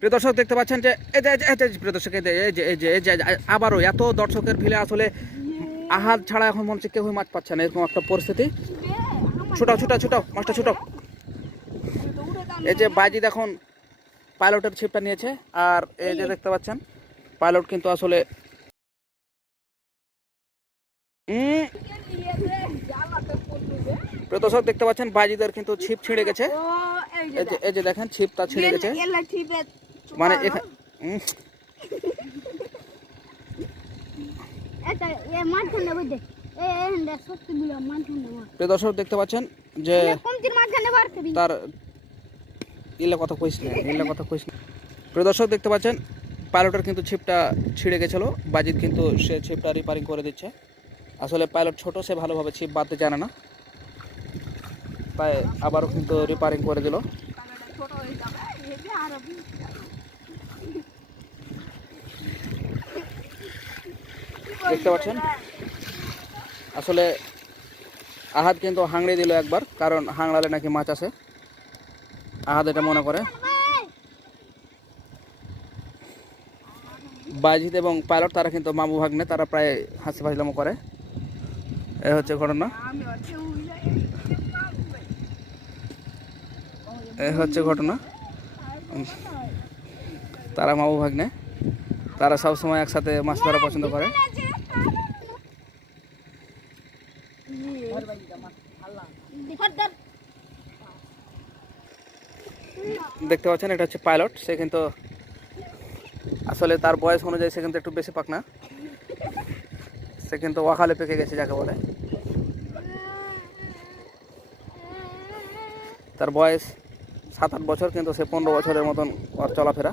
প্রিয় দর্শক, দেখতে পাচ্ছেন যে এই যে প্রিয় দর্শক যে আবারও এত দর্শকের ভিড়ে আসলে আহাত ছাড়া এখন মনে হচ্ছে কেউই মাছ পাচ্ছে না, এরকম একটা পরিস্থিতি। ছুটাও ছুটাও ছুটাও, মাছটা ছুটাও। এই যে বাইজি এখন পাইলটের ছিপটা নিয়েছে, আর এই যে দেখতে পাচ্ছেন, পাইলট কিন্তু আসলে প্রিয় দর্শক, দেখতে পাচ্ছেন বাজিদের কিন্তু ছিপ ছিঁড়ে গেছে। এই যে দেখেন, ছিপটা ছিঁড়ে গেছে। মানে দর্শক দেখতে পাচ্ছেন যে তার ইলে কথা কইস না ইলে কথা কইস না। প্রিয় দর্শক দেখতে পাচ্ছেন পাইলটের কিন্তু ছিপটা ছিঁড়ে গেছিল। বাজিত কিন্তু সে ছিপটা রিপেয়ারিং করে দিচ্ছে। আসলে পাইলট ছোট সে ভালোভাবে ছিপ বাঁধতে জানে না। তাই আবারও কিন্তু রিপেয়ারিং করে দিল ছোট হয়ে যাবে হেবে আর দেখতে পাচ্ছেন? আসলে আহাত কিন্তু হাংড়ে দিল একবার, কারণ হাংড়ালে নাকি মাছ আছে। আহাত এটা মনে করে। বাজিত এবং পাইলট, তারা কিন্তু মামু ভাগ্নে, তারা প্রায় হাসি ফাজলামো করে। এ হচ্ছে ঘটনা। এ হচ্ছে ঘটনা। তারা মামু ভাগ্নে। তারা সবসময় একসাথে মাছ ধরা পছন্দ করে। দেখতে পাচ্ছেন, এটা হচ্ছে পাইলট সে কিন্তু আসলে তার বয়স অনুযায়ী সে কিন্তু একটু বেশি পাক না। সে কিন্তু ওয়াখালে পেকে গেছে, যাকে বলে। তার বয়স সাত আট বছর, কিন্তু সে পনেরো বছরের মতন ওর চলাফেরা।